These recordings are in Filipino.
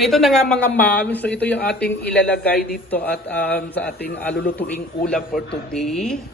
Ito na nga mga ma'am, so ito yung ating ilalagay dito at um, sa ating uh, lulutuing ulam for today.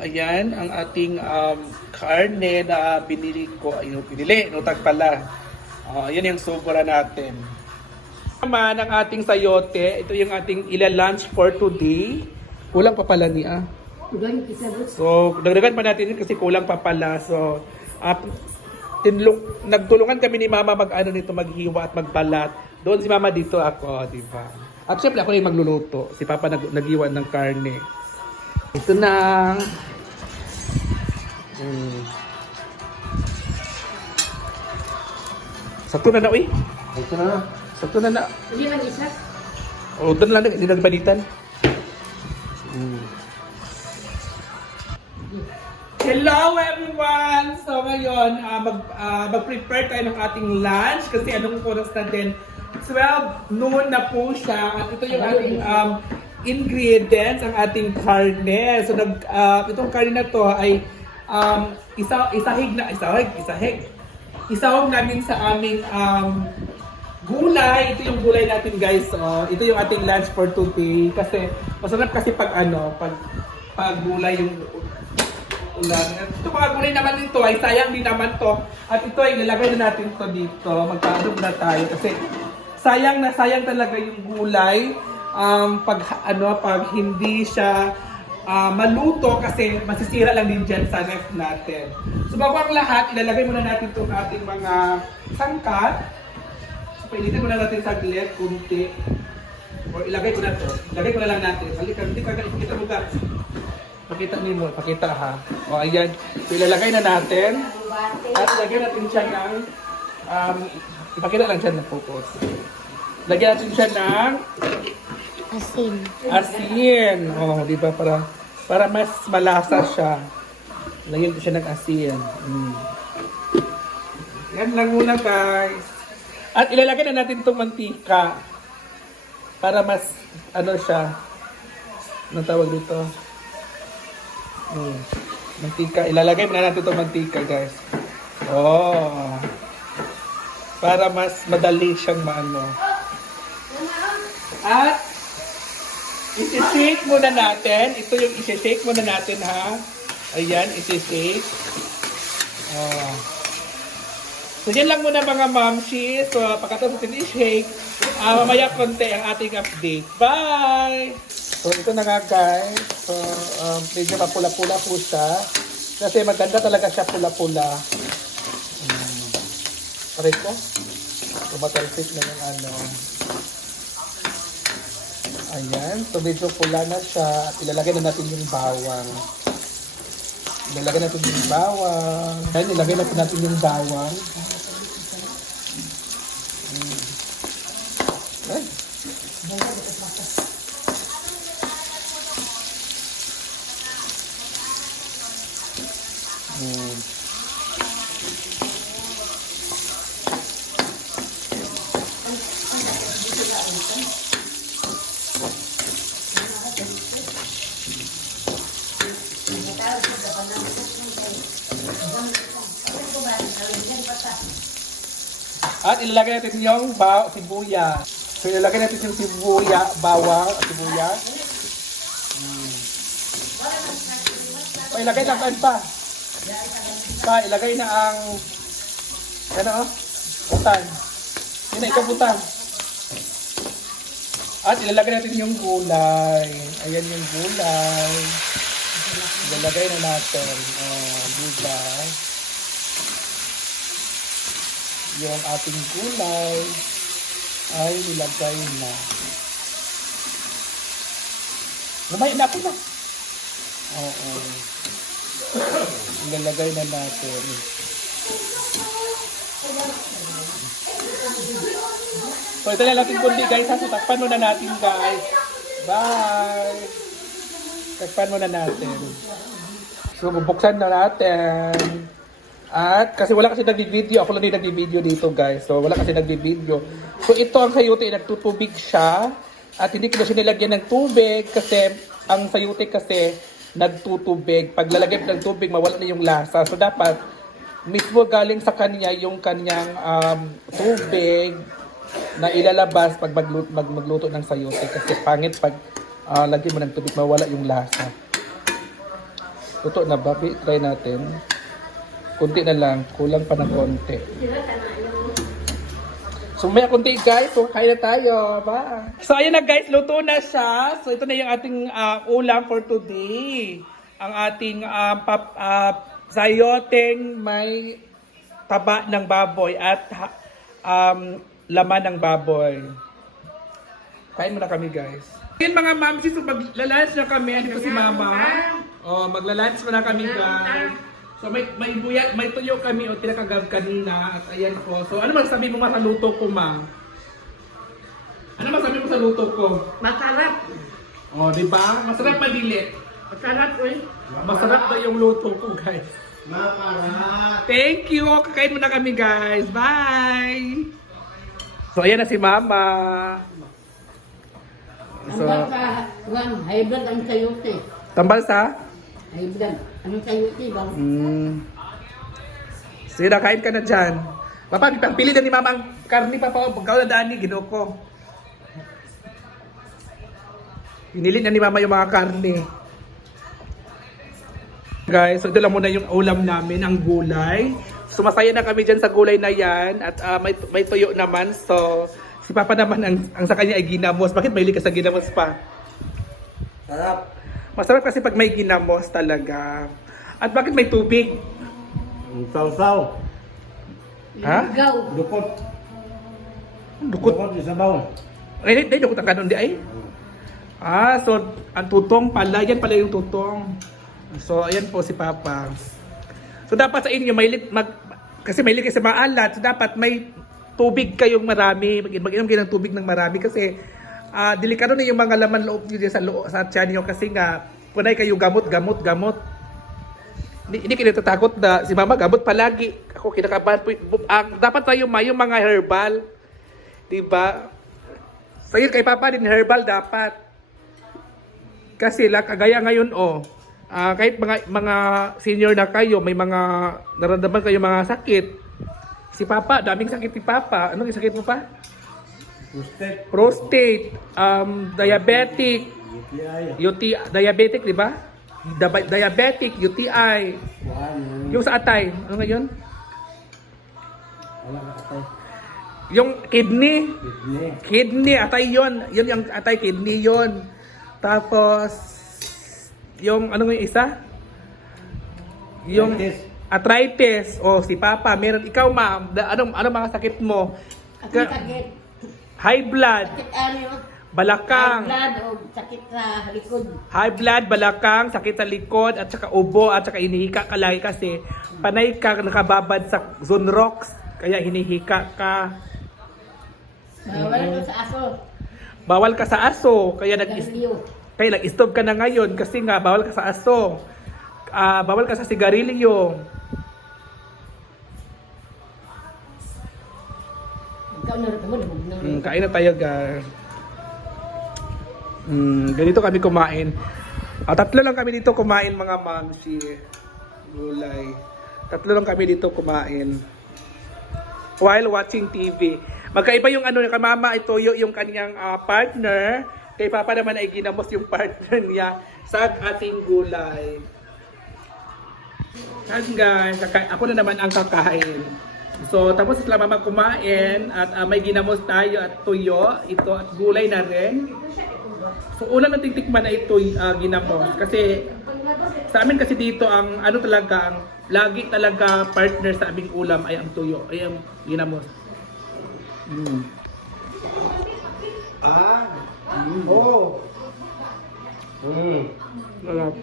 Ayan, ang ating um, karne na binili ko, ayun, binili, nutag pala. Uh, ayan yung sobra natin. Naman ang ating sayote, ito yung ating ila-lunch for today. Kulang pa pala niya. So, dagdagan pa natin yun kasi kulang pa pala. So, at tinlong, nagtulungan kami ni Mama mag-ano nito, maghiwa at magbalat. Doon si Mama dito ako, di ba? At syempre ako na yung magluluto. Si Papa nag nagiwan ng karne. Ito na. Mm. Sakto na na, uy. Ito na. Sakto na na. Hindi lang isa. O, doon lang, hindi nagbalitan. Mm. Hello everyone! So ngayon, ah, mag, ah, mag-prepare tayo ng ating lunch kasi anong oras na din? 12 noon na po siya at ito yung ating um, ingredients, ang ating karne. So nag, ah, itong karne na to ay um, isa, isahig na, isahig, isahig. Isahog namin sa aming um, gulay. Ito yung gulay natin guys. Oh, ito yung ating lunch for today. Kasi masarap kasi pag ano, pag pag gulay yung ulan. Ito mga gulay naman ito ay sayang din naman to. At ito ay ilalagay na natin to dito. Magkaano na tayo kasi sayang na sayang talaga yung gulay. Um, pag ano pag hindi siya ah, maluto kasi masisira lang din dyan sa ref natin. So bago ang lahat, ilalagay muna natin itong ating mga sangkat. So painitin muna natin saglit, kunti. O ilagay ko na to. Ilagay ko na lang natin. Halika, hindi ka ipakita mo ka. Pakita niyo mo, pakita ha. O ayan. So ilalagay na natin. At lagyan natin siya ng um, ipakita lang siya ng focus. Lagyan natin siya ng Asin. asin. Oh, di ba para para mas malasa siya. Lagyan ko siya ng asin. Mm. Yan lang muna guys. At ilalagay na natin itong mantika para mas ano siya. Anong tawag dito? Mm. Mantika. Ilalagay muna natin itong mantika guys. Oh. Para mas madali siyang maano. At isi-shake muna natin. Ito yung isi-shake muna natin ha. Ayan, isi-shake. Oh. So yan lang muna mga mamshi. So pagkatapos natin i-shake, ah, mamaya konti ang ating update. Bye! So ito na nga guys. So um, medyo mapula-pula po siya. Kasi maganda talaga siya pula-pula. Hmm. Aray ko. Tumatalsik na yung ano. Ayan. So medyo pula na siya. At ilalagay na natin yung bawang. Ilalagay natin yung bawang. Ayan, ilagay natin natin yung bawang. At ilalagay natin yung ba sibuyas. So ilalagay natin yung sibuya, bawang, at sibuyas. Hmm. O ilagay na ang pa. Pa, ilagay na ang ano oh? Butan. Yun na, ikaw butan. At ilalagay natin yung gulay. Ayan yung gulay. Ilalagay na natin. Oh, gulay yung ating gulay ay nilagay na. Lumay na ako na. Oo. Ilalagay na natin. So ito na natin kundi guys. So, takpan muna natin guys. Bye! Takpan muna natin. So bubuksan na natin. At kasi wala kasi nagbi-video, ako lang din nagbi-video dito guys. So wala kasi nagbi-video. So ito ang sayote, nagtutubig siya. At hindi ko na siya nilagyan ng tubig kasi ang sayote kasi nagtutubig. Pag lalagay ng tubig, mawala na yung lasa. So dapat mismo galing sa kanya yung kanyang um, tubig na ilalabas pag magluto, mag, magluto ng sayote kasi pangit pag ah, lagyan mo ng tubig mawala yung lasa. Luto na ba? Try natin. Kunti na lang. Kulang pa ng konti. So may konti guys. So kaya na tayo. Bye. So ayun na guys. Luto na siya. So ito na yung ating ah, ulam for today. Ang ating ah, pap, ah, sayoteng may taba ng baboy at um, laman ng baboy. Kain muna kami guys. Yun mga mamsi, so maglalunch na kami. Dito si mama. Oh, maglalunch muna kami guys. So may may buya, may tuyo kami o tinakagab kanina at ayan po. So ano masasabi mo ma sa luto ko ma? Ano masasabi mo sa luto ko? Masarap. Oh, di ba? Masarap madili. Masarap, uy. Masarap na yung luto ko guys. Thank you. Kakain muna kami guys. Bye. So ayan na si mama. So, baka, bang, high blood ang sayote. tambal sa? High blood. Anong sayote, bang? Mm. Sige na, kain ka na dyan. Papa, pili na ni mama ang karni pa pa. Pagkaw na dani, ginoko. Pinili na ni mama yung mga karni. Guys, so ito lang muna yung ulam namin, ang gulay. So masaya na kami dyan sa gulay na yan. At ah, may, may tuyo naman. So si Papa naman ang, ang sa kanya ay ginamos. Bakit mahilig ka sa ginamos pa? Sarap. Masarap kasi pag may ginamos talaga. At bakit may tubig? Saw-saw. Ha? Ligaw. Dukot. Dukot. Dukot isabaw. Ay, ay, dukot ang kanon di ay. Ah, so ang tutong pala, yan pala yung tutong. So ayan po si Papa. So dapat sa inyo may mag kasi may kayo sa maalat, so dapat may tubig kayong marami, mag- mag-inom kayo ng tubig ng marami kasi ah delikado na yung mga laman loob niyo sa loob sa tiyan niyo kasi nga kunay kayo gamot, gamot, gamot. Hindi, hindi kayo natatakot na si Mama gamot palagi. Ako kinakabahan po. Ang dapat tayo may yung mga herbal. 'Di ba? So kay Papa din herbal dapat. Kasi la kagaya ngayon oh, ah, kahit mga mga senior na kayo, may mga nararamdaman kayo mga sakit. Si Papa, daming sakit ni Papa. Anong sakit mo pa? Prostate, um, diabetic, UTI. UTI, diabetic, di ba? Diabetic, UTI. Yung sa atay, ano ngayon? Wala ka atay. Yung kidney, Kidney. Kidney, atay yon. Yun yung atay, kidney yon. Tapos, yung ano yung isa? Yung Arthritis. arthritis. O, si Papa, meron. Ikaw, ma'am, da- anong, anong mga sakit mo? Ka- sakit. High blood, Sakit ano balakang, High blood o sakit sa likod. high blood, balakang, sakit sa likod, at saka ubo, at saka hinihika ka lagi kasi panay ka nakababad sa zone rocks, kaya hinihika ka. Bawal ko sa aso. Bawal ka sa aso, kaya nag Galileo. Kaya nag-stop ka na ngayon kasi nga bawal ka sa aso. Ah, bawal ka sa sigarilyo. Ikaw na rin mo, nabugnaw Mm, kain na tayo, guys. Mm, ganito kami kumain. Ah, tatlo lang kami dito kumain, mga mamsi. Gulay. Tatlo lang kami dito kumain. While watching TV. Magkaiba yung ano, kay mama ito yung, kanyang ah, partner. Kay papa naman ay ginamos yung partner niya sa ating gulay. Yan guys, ako na naman ang kakain. So, tapos sila mama kumain at ah, may ginamos tayo at tuyo, ito at gulay na rin. So, una nating tikman na ito ah, ginamos kasi sa amin kasi dito ang ano talaga ang lagi talaga partner sa aming ulam ay ang tuyo, ay ang ginamos. Mm. Ah. Oh. Mm. Sarap.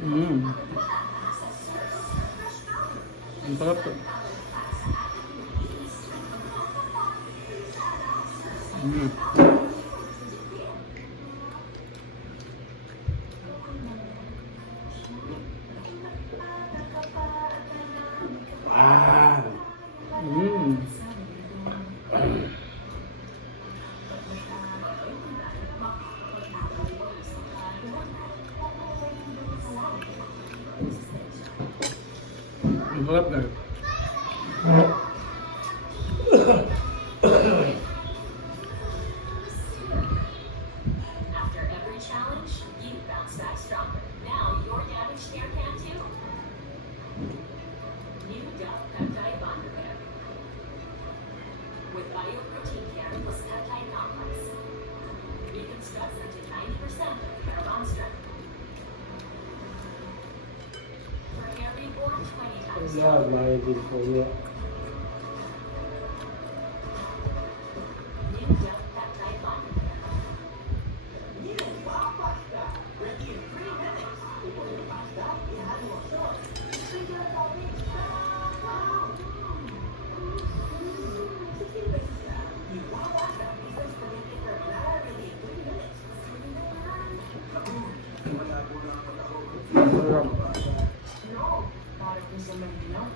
Mm. Ang to. Mm. Sarap na. 那买几口烟？Mm.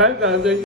Bye, guys.